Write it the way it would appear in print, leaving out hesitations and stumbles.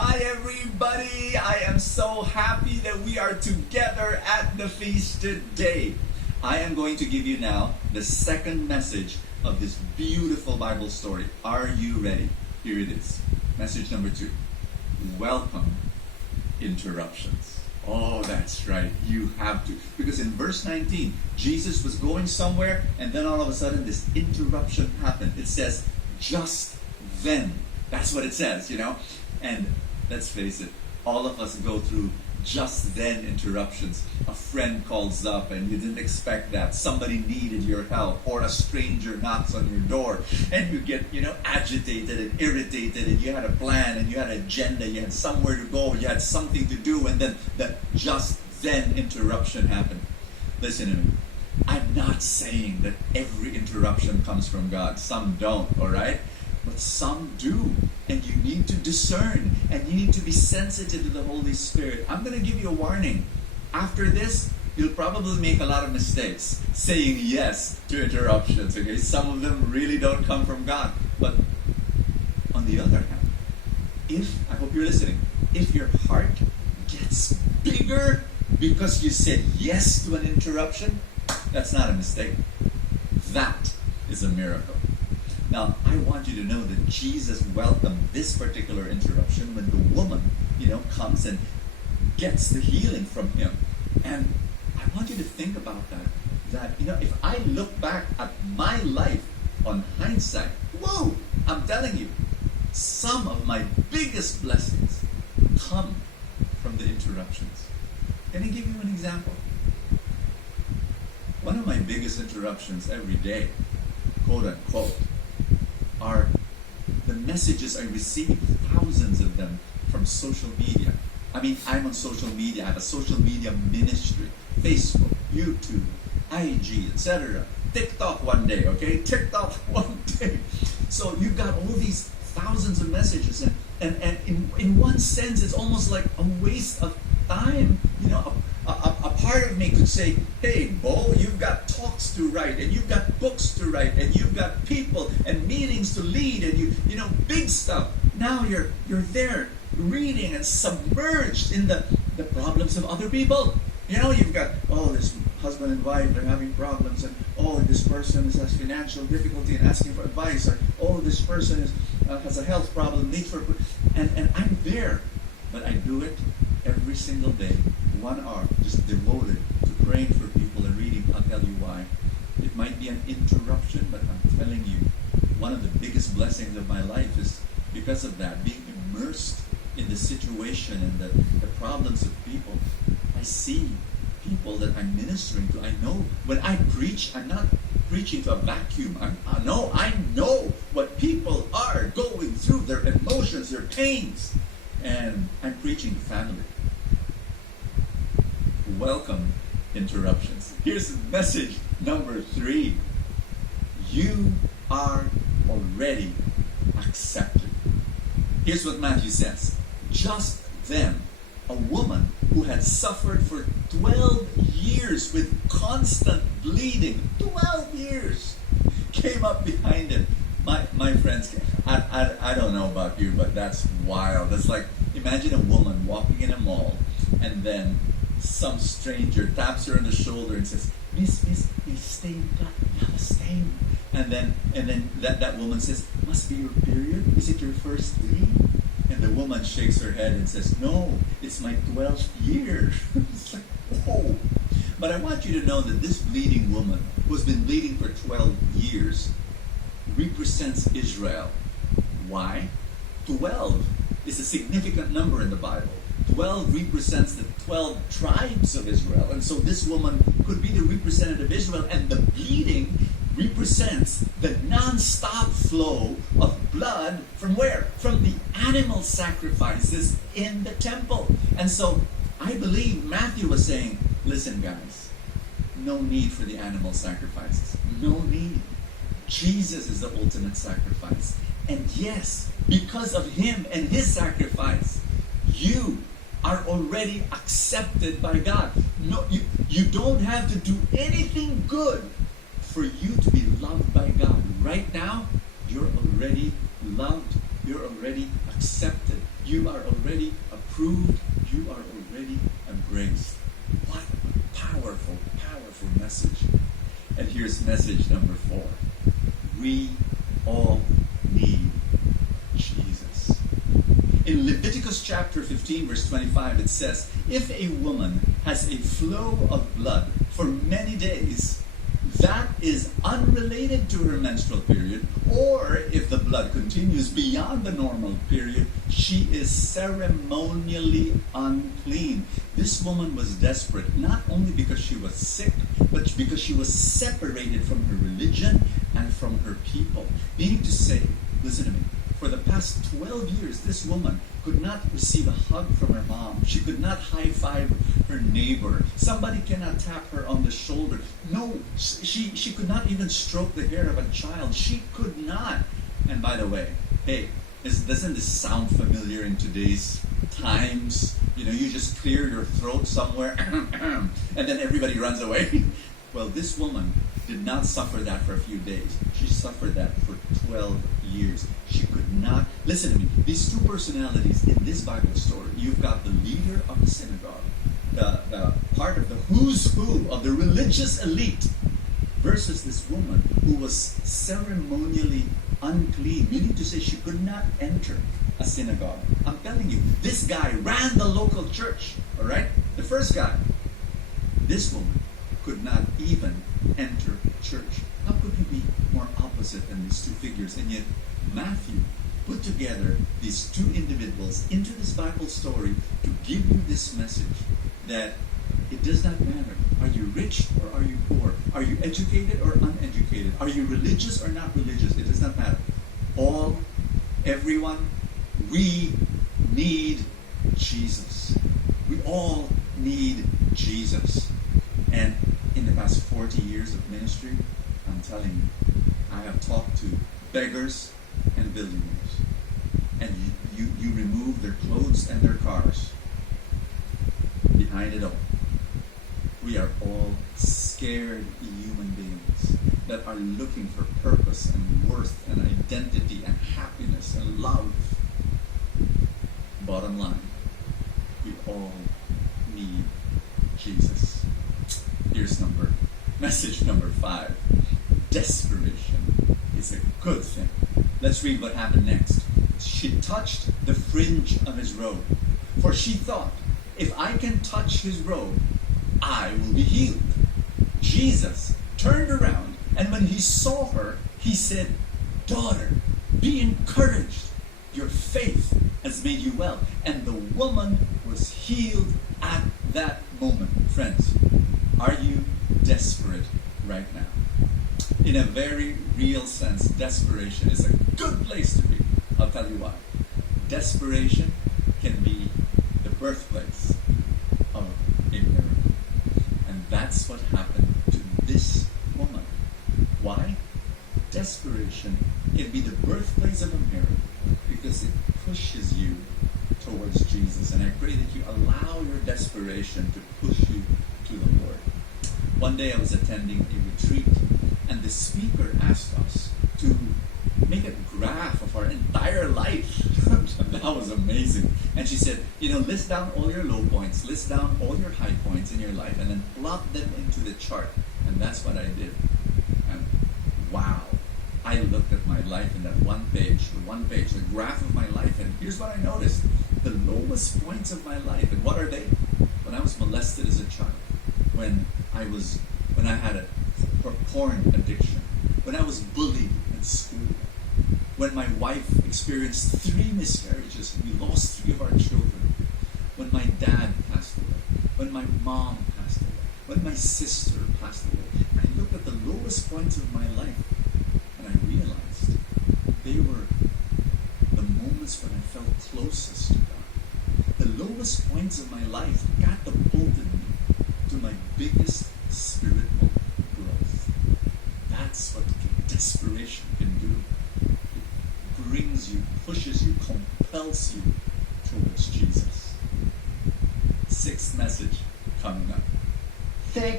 Hi everybody! I am so happy that we are together at the feast today. I am going to give you now the second message of this beautiful Bible story. Are you ready? Here it is. Message number 2. Welcome interruptions. Oh, that's right. You have to. Because in verse 19, Jesus was going somewhere and then all of a sudden this interruption happened. It says, just then. That's what it says, And let's face it, all of us go through just then interruptions. A friend calls up and you didn't expect that. Somebody needed your help, or a stranger knocks on your door and you get, agitated and irritated, and you had a plan and you had an agenda, you had somewhere to go, you had something to do, and then the just then interruption happened. Listen to me. I'm not saying that every interruption comes from God. Some don't, all right? But some do, and you need to discern, and you need to be sensitive to the Holy Spirit. I'm going to give you a warning. After this, you'll probably make a lot of mistakes saying yes to interruptions, okay? Some of them really don't come from God. But on the other hand, I hope you're listening, if your heart gets bigger because you said yes to an interruption, that's not a mistake. That is a miracle. Now, I want you to know that Jesus welcomed this particular interruption when the woman, comes and gets the healing from him. And I want you to think about that, if I look back at my life on hindsight, whoa, I'm telling you, some of my biggest blessings come from the interruptions. Can I give you an example? One of my biggest interruptions every day, quote unquote, are the messages I receive, thousands of them, from social media. I'm on social media. I have a social media ministry. Facebook, YouTube, IG, etc. TikTok one day, okay? TikTok one day. So you've got all these thousands of messages, and in one sense, it's almost like a waste of time. A part of me could say, hey, Bo, you've got talks to write, and you've got books to write, and you've got people and meetings to lead, and big stuff. Now you're there reading and submerged in the problems of other people. You've got, this husband and wife are having problems, and this person has financial difficulty and asking for advice, or this person has a health problem, and I'm there. But I do it every single day, 1 hour, just devoted to praying for people and reading. I'll tell you why. It might be an interruption, but I'm telling you, one of the biggest blessings of my life is because of that, being immersed in the situation and the problems of people. I see people that I'm ministering to. I know when I preach, I'm not preaching to a vacuum. I know what people are going through, their emotions, their pains. And I'm preaching to family. Welcome interruptions. Here's message number 3. You are already accepted. Here's what Matthew says. Just then, a woman who had suffered for 12 years with constant bleeding, 12 years, came up behind him. My friends, I don't know about you, but that's wild. That's like, imagine a woman walking in a mall, and then some stranger taps her on the shoulder and says, Miss, you stain, you have a stain. And then that woman says, must be your period? Is it your first day? And the woman shakes her head and says, no, it's my 12th year. It's like, whoa. But I want you to know that this bleeding woman, who has been bleeding for 12 years, represents Israel. Why? 12 is a significant number in the Bible. 12 represents the 12 tribes of Israel. And so this woman could be the representative of Israel, and the bleeding represents the non-stop flow of blood from where? From the animal sacrifices in the temple. And so I believe Matthew was saying, listen guys, no need for the animal sacrifices. No need. Jesus is the ultimate sacrifice. And yes, because of him and his sacrifice, you are already accepted by God. No, you don't have to do anything good for you to be loved by God. Right now, you're already loved. You're already accepted. You are already approved. You are already embraced. What a powerful, powerful message. And here's message number 4. We all need Jesus. In Leviticus chapter 15, verse 25, it says, if a woman has a flow of blood for many days, that is unrelated to her menstrual period, or if the blood continues beyond the normal period, she is ceremonially unclean. This woman was desperate, not only because she was sick, but because she was separated from her religion and from her people. Meaning to say, listen to me, for the past 12 years, this woman could not receive a hug from her mom. She could not high-five her neighbor. Somebody cannot tap her on the shoulder. No, she could not even stroke the hair of a child. She could not. And by the way, hey, doesn't this sound familiar in today's times? You know, you just clear your throat somewhere and then everybody runs away. Well, this woman did not suffer that for a few days. She suffered that for 12 years. She could not. Listen to me. These two personalities in this Bible story, you've got the leader of the synagogue, the part of the who's who of the religious elite, versus this woman who was ceremonially unclean, meaning to say she could not enter a synagogue. I'm telling you, this guy ran the local church, all right? The first guy. This woman could not even enter church. How could you be more opposite than these two figures? And yet Matthew put together these two individuals into this Bible story to give you this message that it does not matter. Are you rich or are you poor? Are you educated or uneducated? Are you religious or not religious? It does not matter. Everyone, we need Jesus. We all need Jesus. And in the past 40 years of ministry, I'm telling you, I have talked to beggars and billionaires. And you remove their clothes and their cars. Behind it all, we are all scared human beings that are looking for purpose and worth and identity and happiness and love. Bottom line, we all need Jesus. Here's message number 5. Desperation is a good thing. Let's read what happened next. She touched the fringe of his robe, for she thought, if I can touch his robe, I will be healed. Jesus turned around, and when he saw her, he said, daughter, be encouraged. Your faith has made you well. And the woman was healed at that moment. Friends, are you desperate right now? In a very real sense, desperation is a good place to be. I'll tell you why. Desperation can be the birthplace of a miracle. And that's what happened to this woman. Why? Desperation can be the birthplace of a miracle because it pushes you towards Jesus. And I pray that you allow your desperation to push you to the Lord. One day I was attending a retreat, and the speaker asked us to make a graph of our entire life. That was amazing. And she said, list down all your low points, list down all your high points in your life, and then plot them into the chart. And that's what I did. And wow, I looked at my life in that one page, the graph of my life, and here's what I noticed. The lowest points of my life. And what are they? When I was molested as a child, when I had a porn addiction, when I was bullied in school, when my wife experienced 3 miscarriages, we lost 3 of our children, when my dad passed away, when my mom passed away, when my sister passed away. I looked at the lowest points of my life and I realized they were the moments when I felt closest to God. The lowest points of my life catapulted me to my biggest spiritual growth. That's what desperation can do. It brings you, pushes you, compels you towards Jesus. 6th message coming up.